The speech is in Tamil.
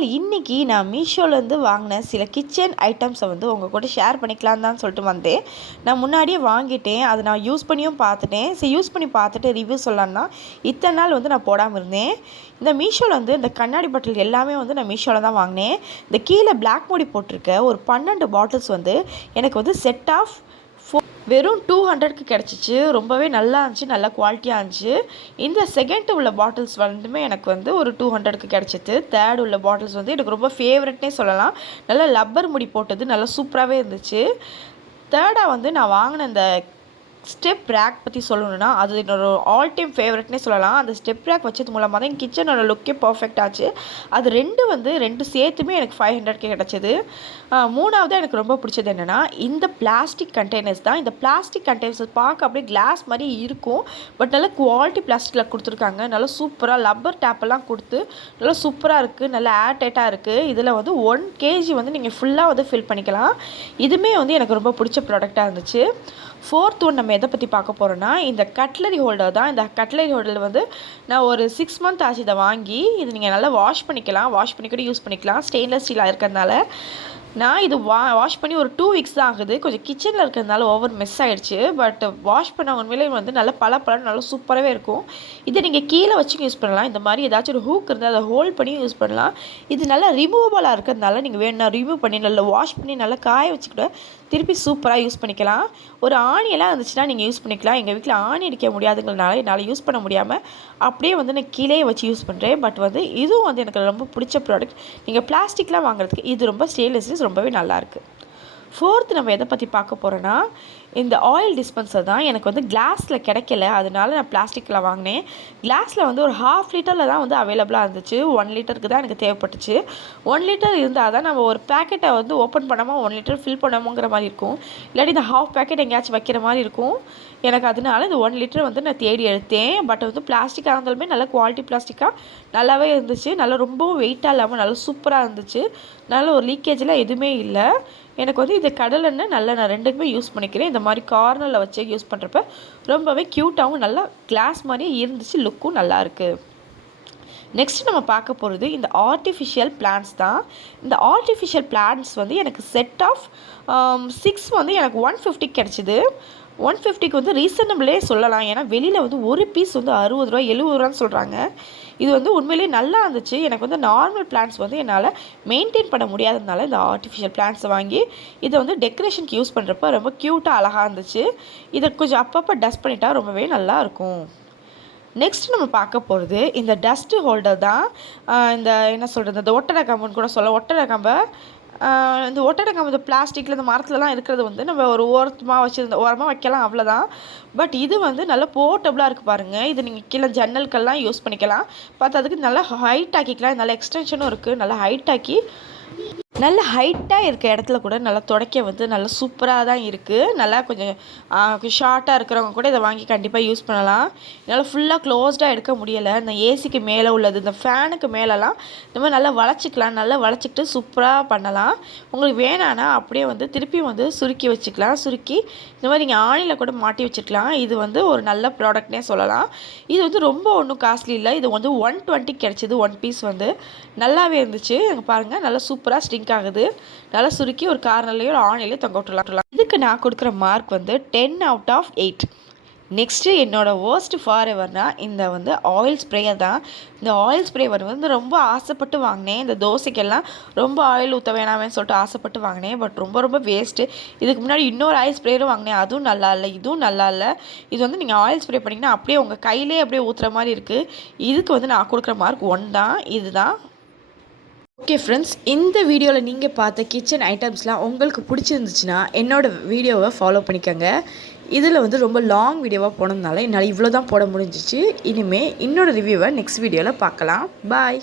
சேனல் இன்றைக்கி நான் மீஷோலேருந்து வாங்கின சில கிச்சன் ஐட்டம்ஸை வந்து உங்கள் கூட ஷேர் பண்ணிக்கலான்னு தான் சொல்லிட்டு வந்தேன். நான் முன்னாடியே வாங்கிட்டேன், அதை நான் யூஸ் பண்ணியும் பார்த்துட்டேன். சரி, யூஸ் பண்ணி பார்த்துட்டு ரிவ்யூ சொல்லலான்னா இத்தனை நாள் வந்து நான் போடாமல் இருந்தேன். இந்த மீஷோவில் வந்து இந்த கண்ணாடி பாட்டில் எல்லாமே வந்து நான் மீஷோவில் தான் வாங்கினேன். இந்த கீழே பிளாக் மூடி போட்டிருக்க ஒரு 12 பாட்டில்ஸ் வந்து எனக்கு வந்து செட் ஆஃப் வெறும் 200க்கு கிடச்சிச்சு. ரொம்பவே நல்லா இருந்துச்சு, நல்ல குவாலிட்டியாக இருந்துச்சு. இந்த செகண்ட் உள்ள பாட்டில்ஸ் வந்துமே எனக்கு வந்து ஒரு 200க்கு கிடச்சிது. தேர்ட் உள்ள பாட்டில்ஸ் வந்து எனக்கு ரொம்ப ஃபேவரட்னே சொல்லலாம். நல்லா லப்பர் முடி போட்டது நல்லா சூப்பராகவே இருந்துச்சு. தேர்டாக வந்து நான் வாங்கின இந்த ஸ்டெப் ரேக் பற்றி சொல்லணுன்னா அது என்னோட ஆல் டைம் ஃபேவரட்னே சொல்லலாம். அந்த ஸ்டெப் ரேக் வச்சது மூலமாக தான் என் கிச்சனோட லுக்கே பர்ஃபெக்ட் ஆச்சு. அது ரெண்டு சேர்த்துமே எனக்கு 500க்கு கிடச்சிது. மூணாவது எனக்கு ரொம்ப பிடிச்சது என்னென்னா இந்த பிளாஸ்டிக் கண்டெய்னர்ஸ் தான். இந்த பிளாஸ்டிக் கண்டெய்னர்ஸ் பார்க்க அப்படியே கிளாஸ் மாதிரி இருக்கும், பட் நல்லா குவாலிட்டி பிளாஸ்டிக்கில் கொடுத்துருக்காங்க. நல்லா சூப்பராக லப்பர் டேப்பெல்லாம் கொடுத்து நல்லா சூப்பராக இருக்குது, நல்லா ஏர் டைட்டாக இருக்குது. இதில் வந்து 1 kg வந்து நீங்கள் ஃபுல்லாக வந்து ஃபில் பண்ணிக்கலாம். இதுவுமே வந்து எனக்கு ரொம்ப பிடிச்ச ப்ராடக்டாக இருந்துச்சு. ஃபோர்த் ஒன் நம்ம எதை பற்றி பார்க்க போகிறோன்னா இந்த கட்லரி ஹோல்டர் தான். இந்த கட்லரி ஹோல்டரில் வந்து நான் ஒரு 6 month ஆச்சு இதை வாங்கி. இது நீங்கள் நல்லா வாஷ் பண்ணிக்கலாம், வாஷ் பண்ணி கூட யூஸ் பண்ணிக்கலாம். ஸ்டெயின்லெஸ் ஸ்டீலாக இருக்கிறதுனால நான் இது வாஷ் பண்ணி ஒரு 2 weeks தான் ஆகுது. கொஞ்சம் கிச்சனில் இருக்கிறதுனால ஓவர் மெஸ் ஆகிடுச்சு. பட் வாஷ் பண்ண உண்மையிலே வந்து நல்லா பளபளன்னு நல்லா சூப்பராகவே இருக்கும். இதை நீங்கள் கீழே வச்சு யூஸ் பண்ணலாம். இந்த மாதிரி ஏதாச்சும் ஒரு ஹூக் இருந்தால் அதை ஹோல்ட் பண்ணி யூஸ் பண்ணலாம். இது நல்லா ரிமூவபுளாக இருக்கிறதுனால நீங்கள் வேணும்னா ரிமூவ் பண்ணி நல்லா வாஷ் பண்ணி நல்லா காய வச்சுக்கிட்டு திருப்பி சூப்பராக யூஸ் பண்ணிக்கலாம். ஒரு ஆணியெல்லாம் இருந்துச்சுன்னா நீங்கள் யூஸ் பண்ணிக்கலாம். எங்கள் வீட்டில் ஆணி அடிக்க முடியாதுங்கிறதுனால என்னால் யூஸ் பண்ண முடியாமல் அப்படியே வந்து நான் கீழே வச்சு யூஸ் பண்ணுறேன். பட் வந்து இதுவும் வந்து எனக்கு ரொம்ப பிடிச்ச ப்ராடக்ட். நீங்கள் பிளாஸ்டிக்லாம் வாங்குறதுக்கு இது ரொம்ப ஸ்டெயின்லெஸ் ரொம்பவே நல்லாயிருக்கு. ஃபோர்த்து நம்ம எதை பற்றி பார்க்க போகிறோன்னா இந்த ஆயில் டிஸ்பென்சர் தான். எனக்கு வந்து கிளாஸில் கிடைக்கல, அதனால நான் பிளாஸ்டிக்கில் வாங்கினேன். கிளாஸில் வந்து ஒரு 1/2 லிட்டரில் தான் வந்து அவைலபிளாக இருந்துச்சு. 1 லிட்டருக்கு தான் எனக்கு தேவைப்பட்டுச்சு. 1 லிட்டர் இருந்தால் தான் நம்ம ஒரு பேக்கெட்டை வந்து ஓப்பன் பண்ணாமல் 1 லிட்டர் ஃபில் பண்ணாமோங்கிற மாதிரி இருக்கும். இல்லாட்டி இந்த 1/2 பேக்கெட் எங்கேயாச்சும் வைக்கிற மாதிரி இருக்கும். எனக்கு அதனால இந்த 1 லிட்டர் வந்து நான் தேடி எடுத்தேன். பட் வந்து பிளாஸ்டிக்காக இருந்தாலுமே நல்ல குவாலிட்டி பிளாஸ்டிக்காக நல்லாவே இருந்துச்சு. நல்லா ரொம்பவும் வெயிட்டாக இல்லாமல் நல்லா சூப்பராக இருந்துச்சு. நல்ல ஒரு லீக்கேஜெலாம் எதுவுமே இல்லை. எனக்கு வந்து இது கடலெண்ணெய் நல்லா நான் ரெண்டுக்குமே யூஸ் பண்ணிக்கிறேன். இந்த மாதிரி கார்னரில் வச்சு யூஸ் பண்ணுறப்ப ரொம்பவே க்யூட்டாகவும் நல்லா கிளாஸ் மாதிரியே இருந்துச்சு. லுக்கும் நல்லாயிருக்கு. நெக்ஸ்ட் நம்ம பார்க்க போகிறது இந்த ஆர்டிஃபிஷியல் பிளான்ட்ஸ் தான். இந்த ஆர்டிஃபிஷியல் பிளான்ட்ஸ் வந்து எனக்கு செட் ஆஃப் 6 வந்து எனக்கு 150 கிடச்சிது. 150க்கு வந்து ரீசனபிளே சொல்லலாம். ஏன்னா வெளியில் வந்து ஒரு பீஸ் வந்து 60 ரூபா 70 ரூபான்னு சொல்கிறாங்க. இது வந்து உண்மையிலேயே நல்லா இருந்துச்சு. எனக்கு வந்து நார்மல் பிளான்ட்ஸ் வந்து என்னால் மெயின்டைன் பண்ண முடியாததுனால இந்த ஆர்டிஃபிஷியல் பிளான்ட்ஸை வாங்கி இதை வந்து டெக்கரேஷனுக்கு யூஸ் பண்ணுறப்ப ரொம்ப க்யூட்டாக அழகாக இருந்துச்சு. இதை கொஞ்சம் அப்பப்போ டஸ்ட் பண்ணிட்டா ரொம்பவே நல்லாயிருக்கும். நெக்ஸ்ட் நம்ம பார்க்க போகிறது இந்த டஸ்ட்டு ஹோல்டர் தான். இந்த என்ன சொல்கிறது, இந்த ஒட்டடை கம்புன்னு கூட சொல்ல, ஒட்டடை கம்பை இந்த ஒட்டடை கம்பு இந்த பிளாஸ்டிக்கில் இந்த மரத்துலலாம் இருக்கிறது வந்து நம்ம ஒரு ஓரமாக வைக்கலாம், அவ்வளோதான். பட் இது வந்து நல்லா போர்ட்டபுளாக இருக்குது பாருங்கள். இது நீங்கள் கீழே ஜன்னலுக்கெல்லாம் யூஸ் பண்ணிக்கலாம். பார்த்ததுக்கு நல்லா ஹைட் ஆக்கிக்கலாம். நல்ல எக்ஸ்டென்ஷனும் இருக்குது. நல்லா ஹைட் ஆக்கி நல்ல ஹைட்டாக இருக்க இடத்துல கூட நல்லா துடைக்க வந்து நல்லா சூப்பராக தான் இருக்குது. நல்லா கொஞ்சம் ஷார்ட்டாக இருக்கிறவங்க கூட இதை வாங்கி கண்டிப்பாக யூஸ் பண்ணலாம். என்னால் ஃபுல்லாக க்ளோஸ்டாக எடுக்க முடியலை. இந்த ஏசிக்கு மேலே உள்ளது, இந்த ஃபேனுக்கு மேலெலாம் இந்த மாதிரி நல்லா வளைச்சிக்கலாம். நல்லா வளைச்சிக்கிட்டு சூப்பராக பண்ணலாம். உங்களுக்கு வேணான்னா அப்படியே வந்து திருப்பி வந்து சுருக்கி வச்சுக்கலாம். சுருக்கி இந்த மாதிரி நீங்கள் ஆணியில் கூட மாட்டி வச்சுக்கலாம். இது வந்து ஒரு நல்ல ப்ராடக்ட்னே சொல்லலாம். இது வந்து ரொம்ப ஒன்றும் காஸ்ட்லி இல்லை. இது வந்து 120 கிடச்சிது. 1 பீஸ் வந்து நல்லாவே இருந்துச்சு. அங்கே பாருங்கள் நல்லா சூப்பராக ஸ்ட்ரிங்க் ஆகுது. நல்லா சுருக்கி ஒரு கார்னர்லேயோ ஒரு ஆணிலையோ தொங்க விட்டுலாம். இதுக்கு நான் கொடுக்குற மார்க் வந்து 10 out of 8. நெக்ஸ்ட்டு என்னோடய வேர்ஸ்ட் ஃபார் எவர்னால் இந்த வந்து ஆயில் ஸ்ப்ரேயர் தான். இந்த ஆயில் ஸ்ப்ரேவர் வந்து ரொம்ப ஆசைப்பட்டு வாங்கினேன். இந்த தோசைக்கெல்லாம் ரொம்ப ஆயில் ஊற்ற வேணாமேன்னு சொல்லிட்டு ஆசைப்பட்டு வாங்கினேன். பட் ரொம்ப வேஸ்ட்டு. இதுக்கு முன்னாடி இன்னொரு ஆயில் ஸ்ப்ரேயரும் வாங்கினேன். அதுவும் நல்லா இல்லை, இதுவும் நல்லா இல்லை. இது வந்து நீங்கள் ஆயில் ஸ்ப்ரே பண்ணிங்கன்னா அப்படியே உங்கள் கையிலே அப்படியே ஊற்றுற மாதிரி இருக்குது. இதுக்கு வந்து நான் கொடுக்குற மார்க் 1 தான். இதுதான். ஓகே ஃப்ரெண்ட்ஸ், இந்த வீடியோவில் நீங்கள் பார்த்த கிச்சன் ஐட்டம்ஸ்லாம் உங்களுக்கு பிடிச்சிருந்துச்சுன்னா என்னோடய வீடியோவை ஃபாலோ பண்ணிக்கோங்க. இதில் வந்து ரொம்ப லாங் வீடியோவாக போனதுனால என்னால் இவ்வளோ தான் போட முடிஞ்சிச்சு. இனிமேல் இன்னொரு ரிவ்யூவை நெக்ஸ்ட் வீடியோவில் பார்க்கலாம். பாய்.